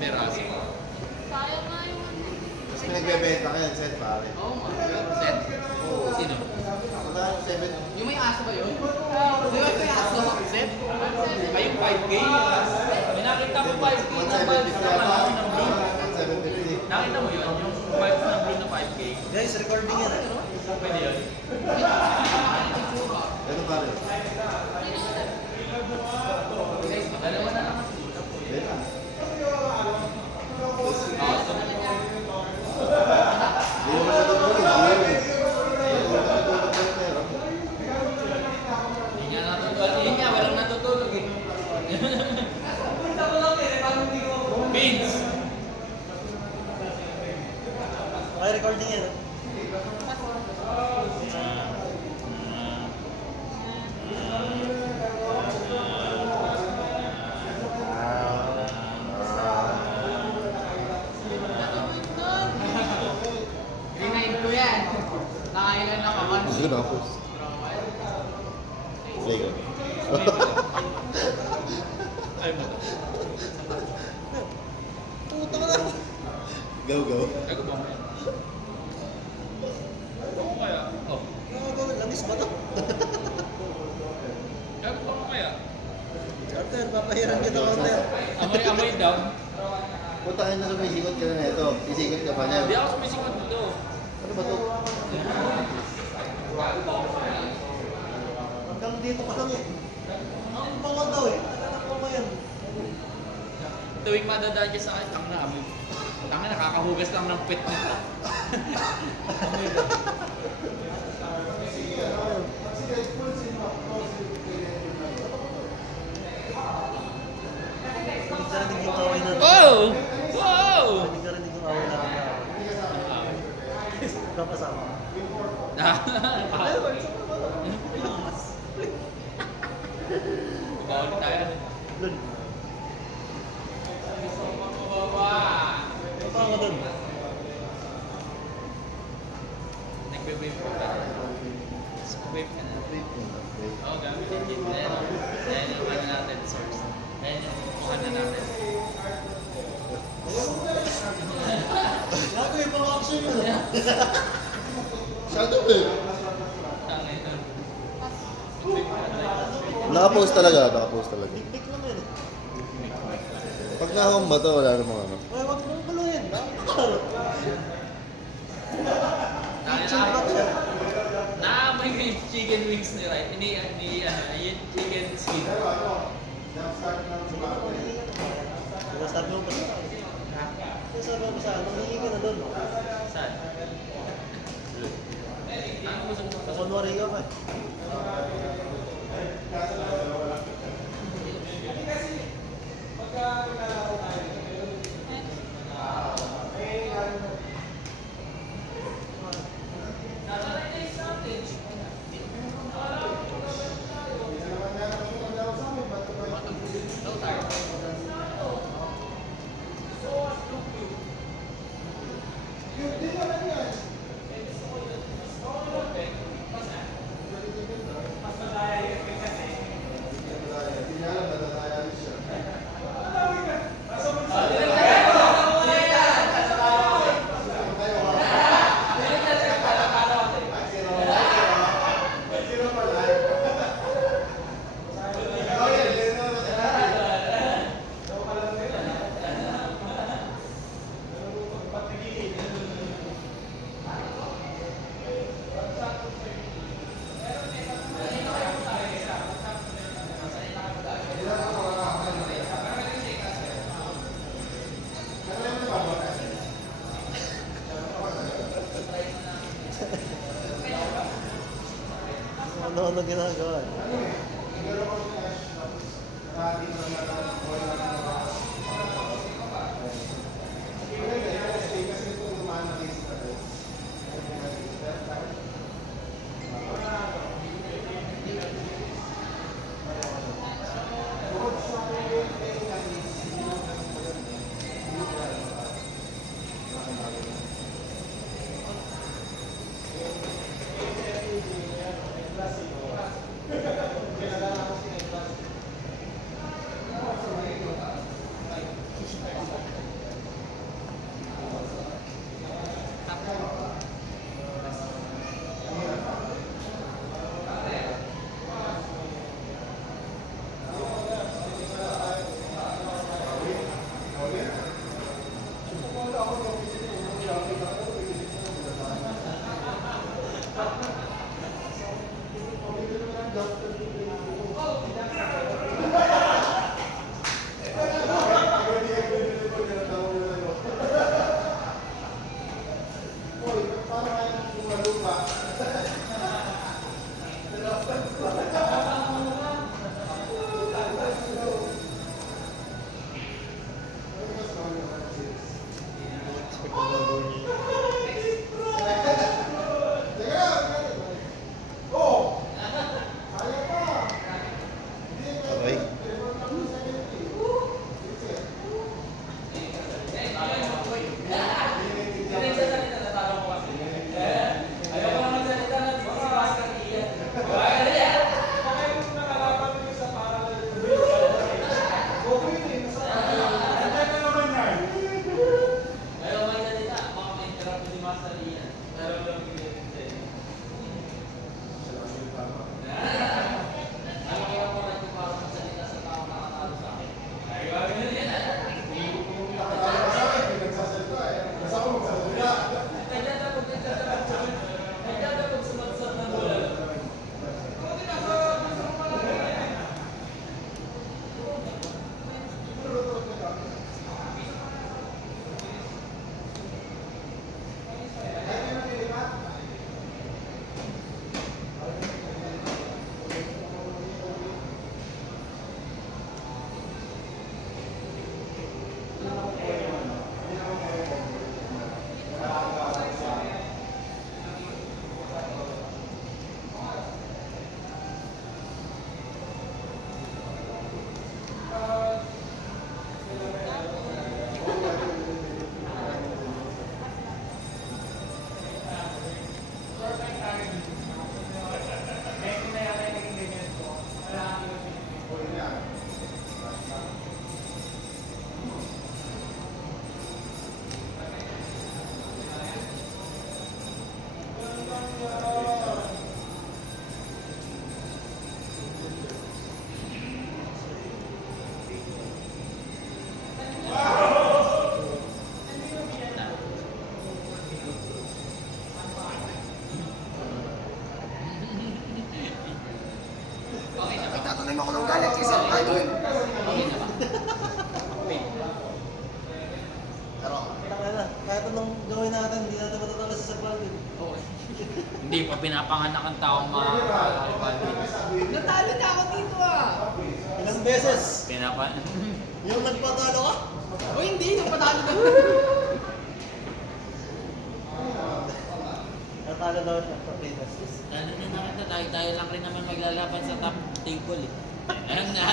peraso. Sayang nga yung ano. Tapos may nagbebenta ka yan, set pare. Oo, set? Sino? Wala yung 7. Yung may aso ba yun? Di ba may aso? Set? Ay, yung 5K? May nakita ko 5K na bulbs na malaki ng blue. 750. Nakita mo yun? Yung bulbs ng blue na 5K? Guys, recording yan eh. Pwede yun? Ano pare? Guys, dalawa na lang. Benta. Hindi mo matutulog. Hindi nga natutulog. Hindi nga, walang natutulog eh. Beans! Okay, recording yan eh. Rinain ko yan. Nakailan ako. Gusto na ako. Play ko. Ay mo. Puta ka na. Go, go. Ay ko ba mo yan? Ako kaya? Oh. Nakagawa, langis ba to? Ay ko ba mo kaya? Carter, papahiran kita Carter. Amoy daw. Punta ka na sumisikot ka na ito. Sisikot ka pa niya. Hindi ako sumisikot dito. Ano ba ito? Hanggang dito ka lang eh. Ang bango daw eh. Alam ko yan. Tuwing madadaan ka sa akin, tanga na amoy. Tanga na, nakakahugas lang ng pet nito. Amoy daw. Hindi ka rinig yung away na. Oh! Wow! Hindi ka rinig yung away na. Kapasama. Bawal tayo. Lun. Apa ka dun? Nagbe-wave ko ka. Wave ka na. Wait ko na. Wait. Oo, gamitin din. Ayan yung ano natin, source. Ayan yung kuha na natin. Gago yung mga action yun. Shadow eh. Tangay nun. Nakapost talaga. Nakapost talaga. Tik lang yun eh. Pag nahong ba ito, wala namang ano. Ay, wag mong kaluhin. Tangay Chill back siya. Naamoy ko yung chicken wings ni Rai. Hindi, yung chicken skin. Diba sabi mo pa sa akin? Diba sabi mo pa sa akin? Mangingi ka na doon. Saan? Ano gusto mo? Sa kunwari ka pa eh. Ano ginagawa? Hindi pa pinapanganak ang taong makakalipan. Natalo na ako dito ah. Ilang beses? Yung nagpatalo ka? O hindi, yung patalo na. Natalo daw siya sa Pinas. Lalo na nakita, tayo lang rin naman maglalaban sa top table eh. Ayun na.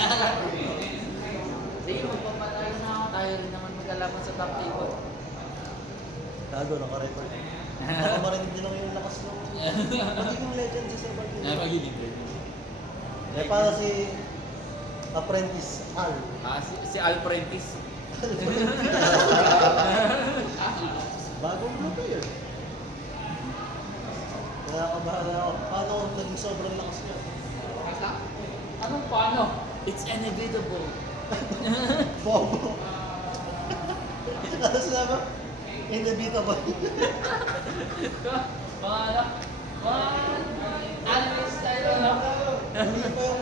Sige, magpapatayo na ako. Tayo rin naman maglalaban sa top table. Tago, naka-record. Nakamarinig din ako yung lakas ng magiging legend sa Survivor. Magiging rin. Eh, para si Apprentice Al. Si Alprentis. Bagong blue player. Kaya kabahala ako. Paano kung naging sobrang lakas niya? Anong paano? It's inevitable. Bobo. Ano sinabi? Inevitable. Mga anime style ano? Mali pa yung...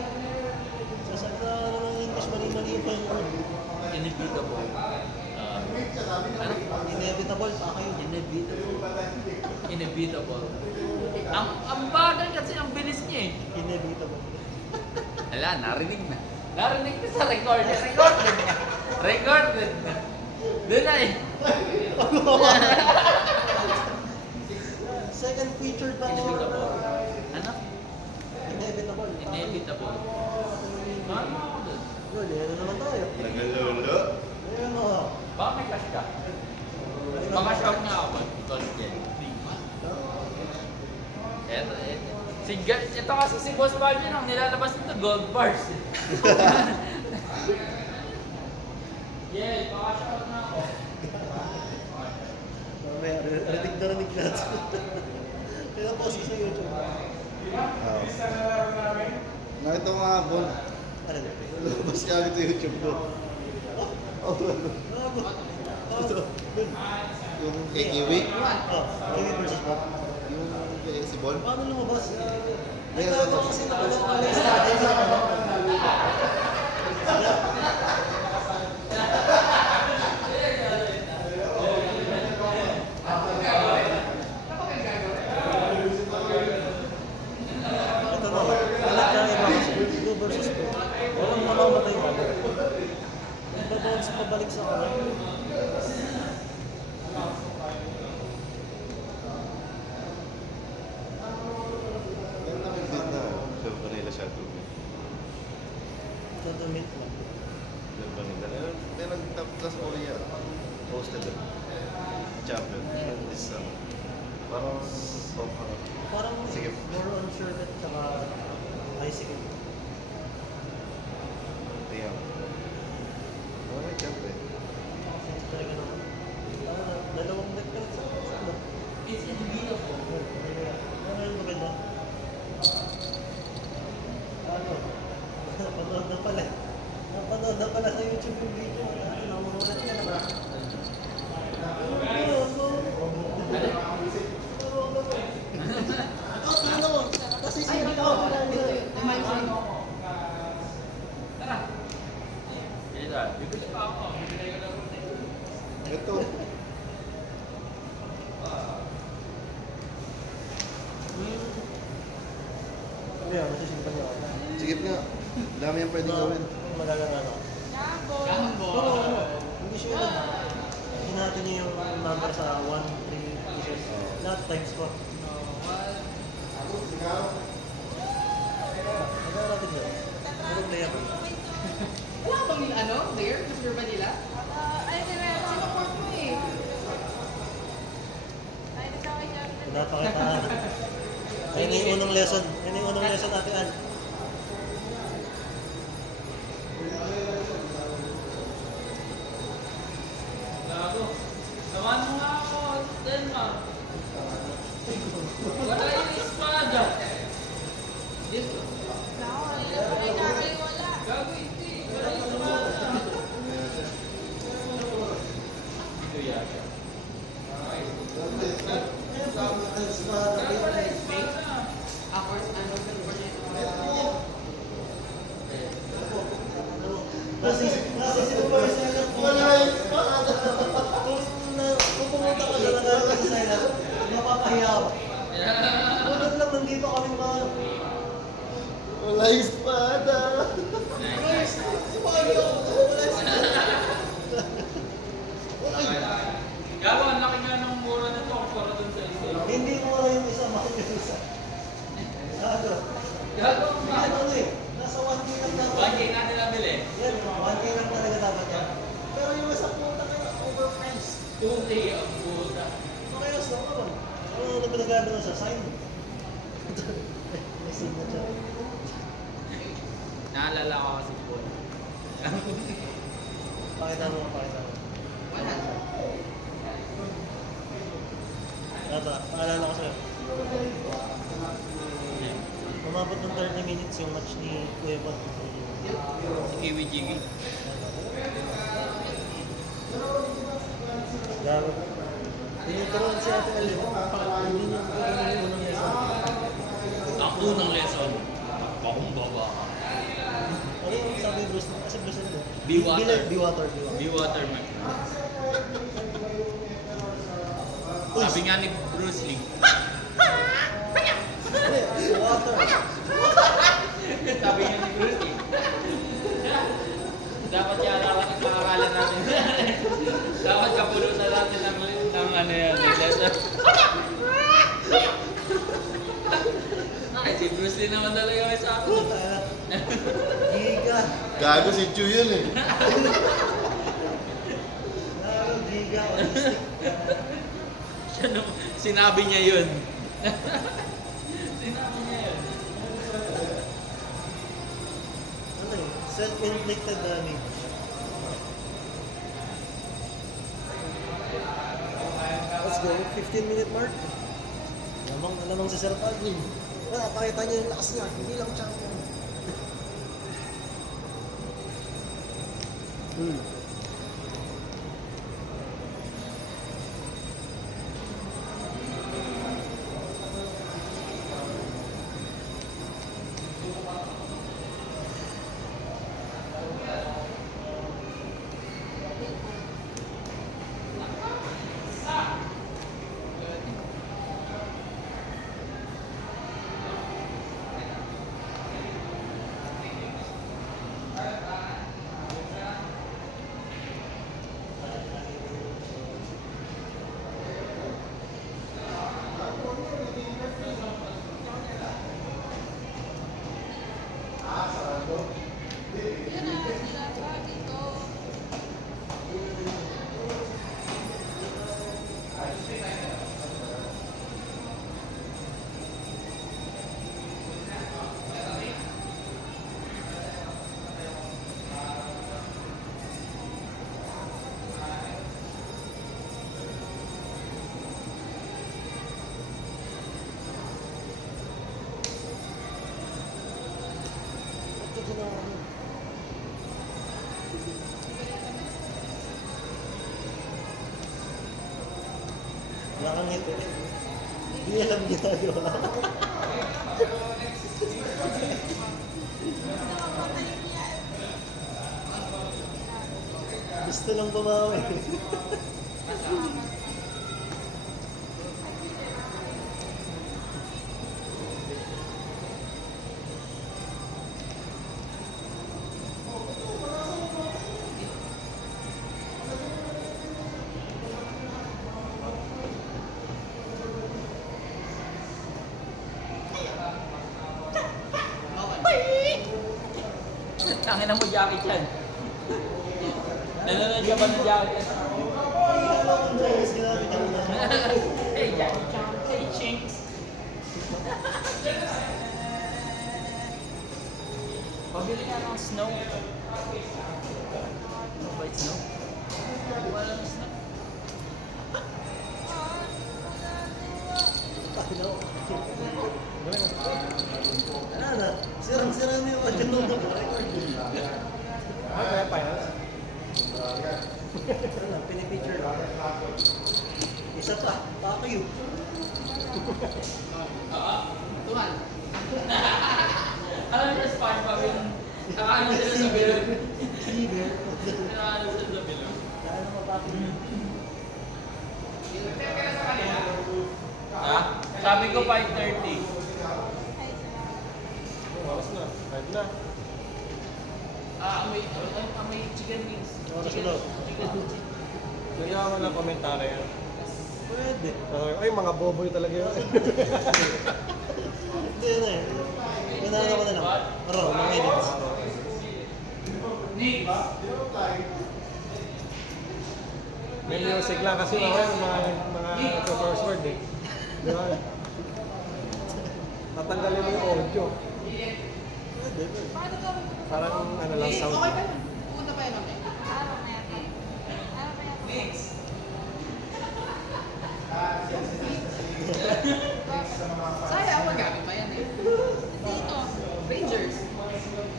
Sasabi na ano ng English, mali-mali pa yung word. Inevitable. Ano? Inevitable pa kayo. Inevitable. Inevitable. Ang bagal kasi ang bilis niya eh. Inevitable. Ala, narinig na. Narinig na sa recorded. Recorded na. Recorded na. Doon na eh. Second featured na Inevitable. Ano? Inevitable. Inevitable. Ano ako doon? Yun, ano naman tayo? Nagalolo. Ayun ako. Baka may cash ka? Baka shout nga ako. Because ito kasi si Boss Margin ang nilalabas nito gold bars. Yeah, baka shout nga ako. Mamaya, rinig na rinig natin. Kaya post ko sa YouTube. Nakita ko nga, Bon. Ano na? Lumabas ka agad sa YouTube ko. Bago. Yung kay Kiwi. Kiwi versus Bob. Yung kay si Bon. Paano lumabas? Ay, Yes, tago yes. kasi napalawalay sa atin. Ito na, ulit ka iba kasi. Kiwi versus Bob. Walang mamamatay ka. Nagbabounce pabalik sa kamay. Meron namin din na sa Manila Shuttle. Tournament lang. Yung Manila. Meron top class Korea. Hosted doon. Champion. This parang sobrang Parang Sige. more on Sherman tsaka bicycle. Tingnan. Oh, may champion. Talaga naman. Dalawang net ka lang sa ano? It's inevitable. Ano yung maganda? Ano? Napanood na pala. Napanood na pala sa YouTube yung video. Namunulat ka na. Kasi sinabi ako na Tara. Sige na. Bibili pa ako. Bibili ko ng Ito. Kaya, masisimpan niya ako. Sige nga. Dami yung pwedeng gawin. Magagana na. Gambo. Pero ano, hindi siya yun. Hinati niya yung number sa 1, 3 pieces. Lahat times ko. Magagana natin yun. Anong layer? Wala bang ano, there? Mr. Manila? Ay, sila. Sinuport mo eh. Ay, ito sa akin. Napakitaan. Ayun na yung unang lesson. Ayun na yung unang lesson natin, An. Gago. Samahan mo nga ako, Denmark. Wala yung espada. Dito. Ay, nakay wala. Gago, hindi. Wala yung espada. Dito yata. Wala yung espada. Ako, ano, Silver Kasi supervisor na wala yung espada. Kung pumunta ka talaga sa silent, mapapahiya ako. Yeah. naman sa sign. May signature. Naalala ko kasi po. Pakita mo. Ito, paalala ko sa'yo. Umabot ng 30 minutes yung match ni Kuya Bon. Si Kiwi Jiggy. Garo. Tinuturuan si Ate Ali. Hindi niya po yung unang lesson. Ang unang lesson, pakumbaba. Ano yung sabi ni Bruce? Kasi Bruce ano? Be water. Be water. Be water, man. Sabi nga ni Bruce Lee. Water. Sabi nga ni Bruce Lee. Dapat yung pangalan natin. Dapat kapulutan natin ng ano yan. Ay, si Bruce Lee naman talaga may sa akin. Giga. Gago si Chu yun eh. Giga. Autistic. Siya nung sinabi niya yun. Sinabi niya yun. Ano yun? Self-inflicted damage. Let's go. 15-minute mark. Lamang si Sir Palvin. Pakita niya yung lakas niya. Hindi lang champion. Yan na, sinasabi ko. Ito ginawa mo. Wala kang ngiti. Hindi alam ginagawa. Gusto lang bumawi. Tangin na mo Jackie Chan. Nanonood ka ba ng Jackie Chan? Alam ko Chinese, ginamit niya muna. Hey Jackie Chan, hey Chinks. Pabili nga ng snow. Ano ba yung snow? Wala ng snow. Ano? Wala na. Sirang-sira na yung audio ng record. Kaya finance? Ano lang, pinipicture lang. Isa pa, pakayo. Tuhan. Alam niyo SpongeBob yung nakaano sila sa bilog. Liver. Nakaano sila sa bilog. Kaya na mapakayo. Ha? Sabi ko 5:30. Ay, salamat. Oras na. Kahit na. Amoy chicken wings. Oras na daw. Chicken wings. Lagyan ako ng komentaryo. Pwede. Ay, mga boboy talaga yun. Hindi na eh. Kailangan ako na lang. Araw, mga edits. Nick! May music lang kasi ako yung mga crossword eh. Di ba? Tatanggalin mo yung audio. Pwede, pwede. Paano gawin ko? Parang ano lang, Okay, sound. okay pa yun. Una pa yun, okay. Ano kaya to? Ano kaya to? Sayang, magamit pa yan eh. Dito. Rangers.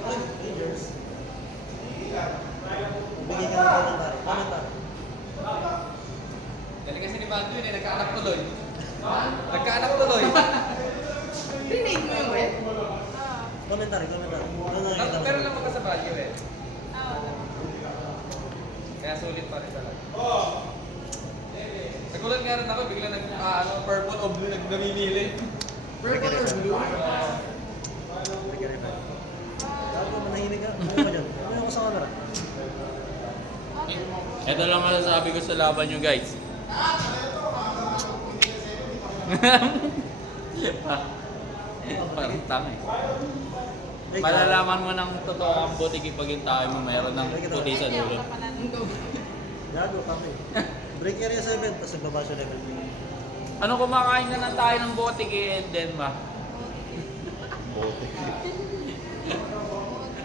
Ay, Rangers. Bigyan ka ng commentary. Commentary. Galing kasi ni Baguio yun eh, nagkaanak tuloy. Nagkaanak tuloy. Rename mo yun, eh. Ah. Commentary, commentary. Ano nakikita mo? Pero lang ka sa Baguio eh. Ah. Kaya sulit pa rin talaga. Nagulat nga rin ako, bigla purple o blue, namimili. Purple or blue? Gago, manahimik ka. Ano ba dyan? Ano ako sa camera? Ito lang masasabi ko sa laban nyo guys. Parang tanga eh. Malalaman mo ng totoo ang butiki pag yung tao mo mayroon ng puti sa Hindi ako dulo. kapalan. Gago, kami. Break area 7, tapos nagbaba siya level 3. Ano kumakain na lang tayo ng butiki and then ba?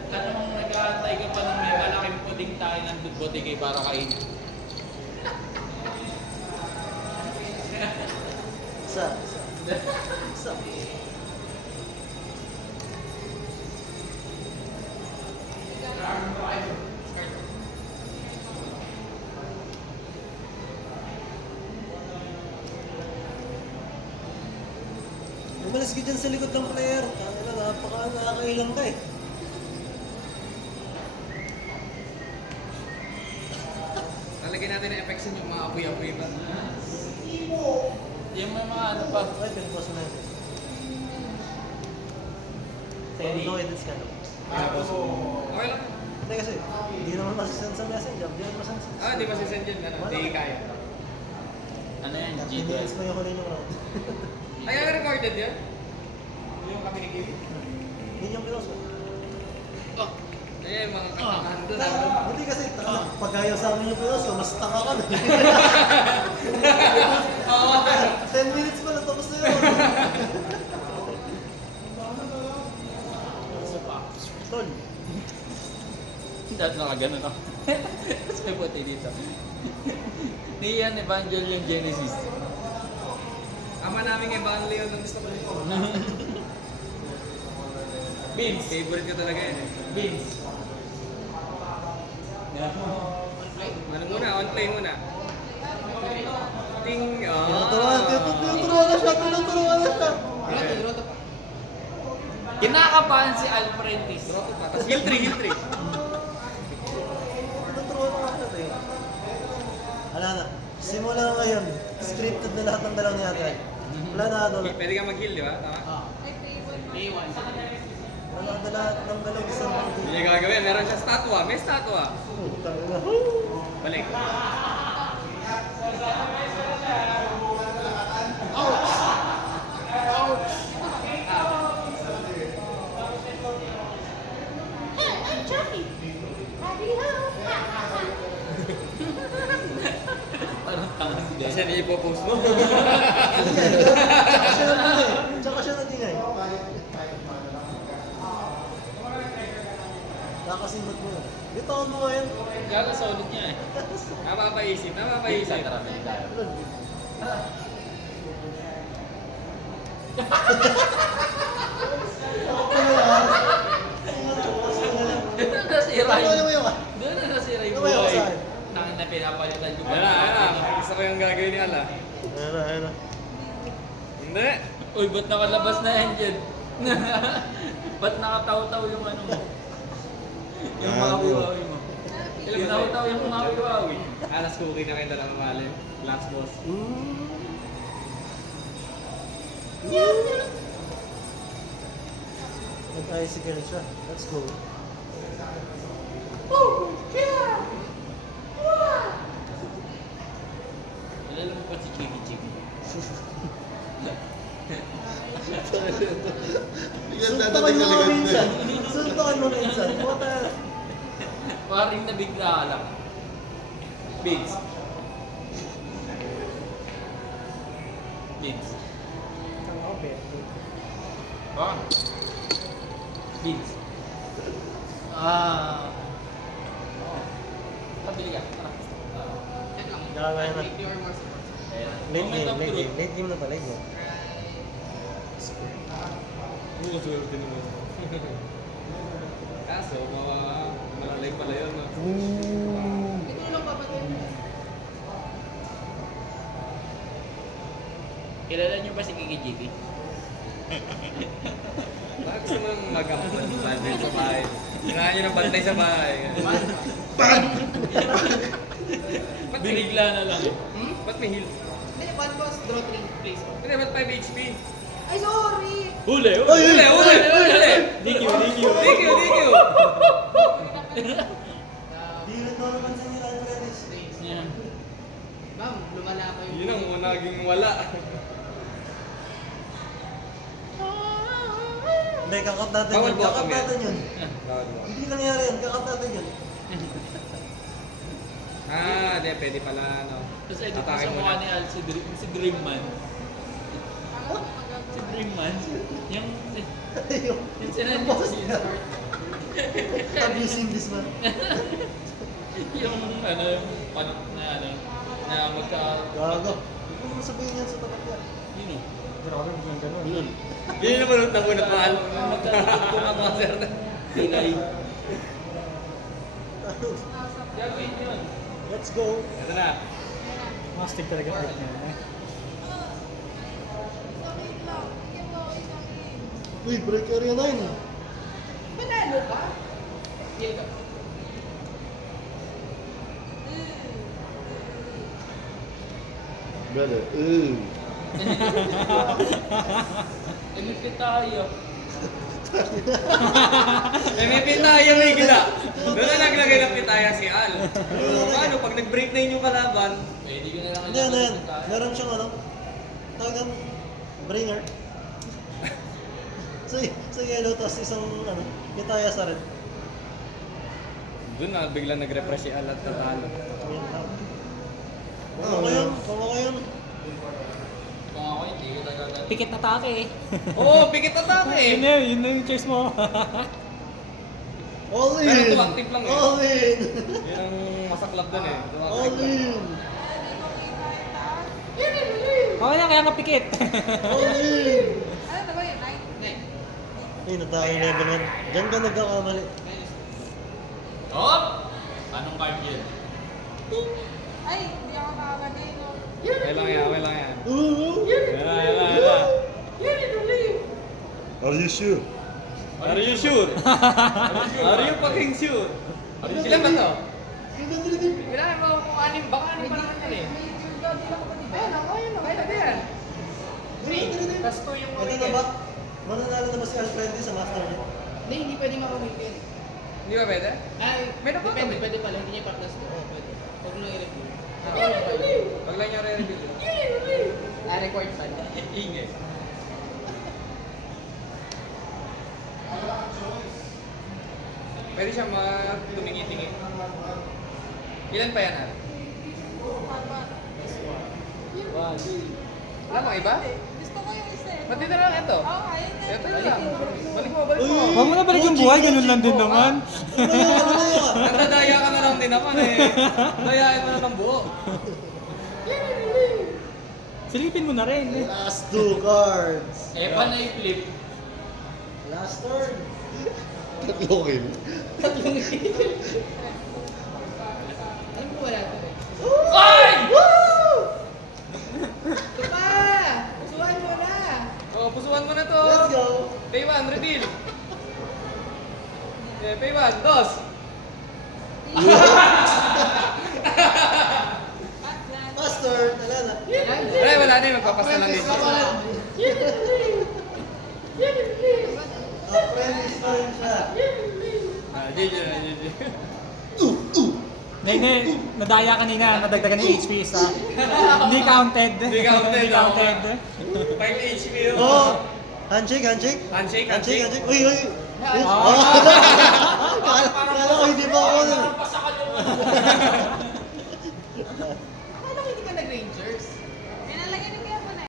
Ano kung nag-aantay ka pa ng may malaking puting tayo ng butiki para kainin? Isa. Isa. Umalis ka dyan sa likod ng player. Nakakailang ka eh. Lalagyan natin ng effects yung mga apoy-apoy pa. Yung may mga ano pa. Ay, pinagpos mo na yun. No edits ka no? Okay lang. Hindi kasi, hindi naman masasend sa messenger. Hindi naman masasend. Ah, di ba si Send yun? Ano? Di kaya. Ano yan? Minutes G12. mo yung huli ng round. Ay, recorded yun? Yung kami ni Gilly? Yun yung pinost mo. Oh. Ayan, mga katangahan doon. Hindi kasi, pag ayaw sa amin yung pinost mo, mas tanga ka na. 10 minutes pa lang, tapos na yun. Tol. Dahil nakaganon ako. Tapos may puti dito. Niyan Evangelion Genesis. Ama namin Evan Leon ng gusto ko. Beans. Favorite ko talaga yun eh. Beans. Ano muna? On play muna. Ting! Tinuturuan na siya, tinuturuan na siya. Groto pa. Kinakabahan si Alfredis. Roto pa. Tapos hill 3, hill 3. Tinuturuan na nga siya. Wala na. Simula ngayon, scripted na lahat ng dalaw ni Ate. Wala na ano na. Pwede ka mag-heal, di ba? Tama? Ay, favorite mo. A1. Wala na lahat ng dalaw isang Hindi niya gagawin. Meron siya statua. May statua. Balik. Parang tanga si Kasi Dad. hindi ipopost mo. Tsaka siya nagingay. Nakasimbot mo yun. Dito ako mo ngayon. Gala sa ulit niya eh. Napapaisip, napapaisip. Tatarapin tayo. Doon na nasira Ano mo yun? Doon na nasira yung Ano ba yung buhay. saan? Nangin na pinapalitan yung Ayan na, ayan na. Gusto ko yung gagawin ni Ala. Ayun na. Hindi. Uy, ba't nakalabas na yan dyan? Ba't nakataw-taw yung ano mo? Yung mga wiwawi mo. Yung taw-taw yung mga wiwawi. Alas cookie na kayo dalang malin. Last boss. Nag-icicle siya. Let's go. Alam mo pa si Chiki Chiki. Biglang Suntukan dadating mo sa nga likod minsan. na. Suntukan mo minsan. Puta. Paring nabigla ka lang. Bigs. Bigs. Kaya na. Maybe or more support. Late game. Late game na pala yun. Oo, swerte naman. Kaso, malalay pala yun. No? Ito lang papatay. Kilala niyo ba si Kiki GP? Bakit gusto mo nang mag-ampun sa bahay? Kailangan nyo ng bantay sa bahay. Binigla na lang eh. Ba't may heal? Hindi, one boss, draw 3, place mo. Hindi, ba't 5 HP? Ay, sorry! Huli! Huli! DQ! DQ! Di rin daw naman sa nila Alvarez. Yeah. Ma'am, lumala kayo. Yun ang naging wala. Hindi, kakap natin Bawal yun. po Kakap kami. natin yun. Bawal mo. Hindi nangyari yun. Kakap natin yun. Di, pwede pala, no? Tapos edit ko Atake sa mo mukha na. ni Al, si Dreamman. Si Dreamman. Yung sinanay ko si Abusing this man. yung panik na na magka... Gago. Huwag mo sabihin yan sa tapat niya. Yun o. Grabe, biglang ganun. Yun. Yun yung naman ang bunot mahal. Magkakagod ko Ang mga sir na. Hinay. Gagawin yun. Let's go. Ito na. Mastig talaga break niya. Uy, break area 9 ah. Panalo ka? Heal ka. Brother, MVP tayo. May pitaya may gila. Doon na naglagay ng pitaya si Al. Paano, pag nag-break na yung kalaban, Pwede ko na lang Hindi, ano yan. Meron siyang ano. Tawag ng bringer. Sa yellow, tapos isang ano, kitaya sa red. doon na biglang nag-refresh si Al at tatalo. Ayun lang. Kung ako yun. Kung ako hindi ko talaga. Pikit na take eh. Oo, pikit atake eh. Yun na yung choice mo. All in! Pero ito, active lang eh. All in! Yun ang masaklap doon eh. All in! Okay na, kaya nga pikit. All in! Ano na ba yun? Ay, natayo level 1. Diyan ka nagkakamali. Oh! Anong card yun? Ay, hindi ako nakakagay, no? Okay lang yan. Ooh! Yan. Are you sure? Are you sure? Are you fucking sure? Ilan ba to? Kailangan mo kung anim, baka anim pa naman yan eh. Ayun, ako yun. Kaya na yan. 3. Tapos 2 yung Ito na ba? Mananalo na ba si Alfredo sa master niya? Hindi, hindi pwede makawin. Hindi ba pwede? Ay, Meron pa depende, kami. pwede pala. Hindi niya pa-plus to. Oo, pwede. Huwag mo lang i-review. Pag lang niya re-reveal. Required pa. Ingay. Pwede siya tumingi-tingi. Ilan pa yan, Al? Wala bang iba? Gusto ko yung isa eh. Ba't dito lang ito? Oo, ayun na. Ito lang. Balik mo, balik mo. Huwag mo na balik yung buhay, ganun lang din naman. Nandadaya ka na lang din naman eh. Dayain mo na ng buo. Silipin mo na rin. Last 2 cards. Pa na i-flip. Last turn. Tatlo kill. Alam mo wala to eh. Ay! Ito pa! Pusuan mo na! Oh, pusuan mo na to. Let's go. Pay 1, reveal. Okay, pay 1, dos. Last turn. Wala na. Ay, wala na yung magpapasa lang din. Apprentice turn siya. GG na, GG. Nadaya kanina, nadagdagan ng HP sa hindi counted. Hindi counted, Hindi counted. 5 HP yun. Oh! Handshake, handshake. Handshake, Handshake, handshake. handshake. Uy, uy. Ah.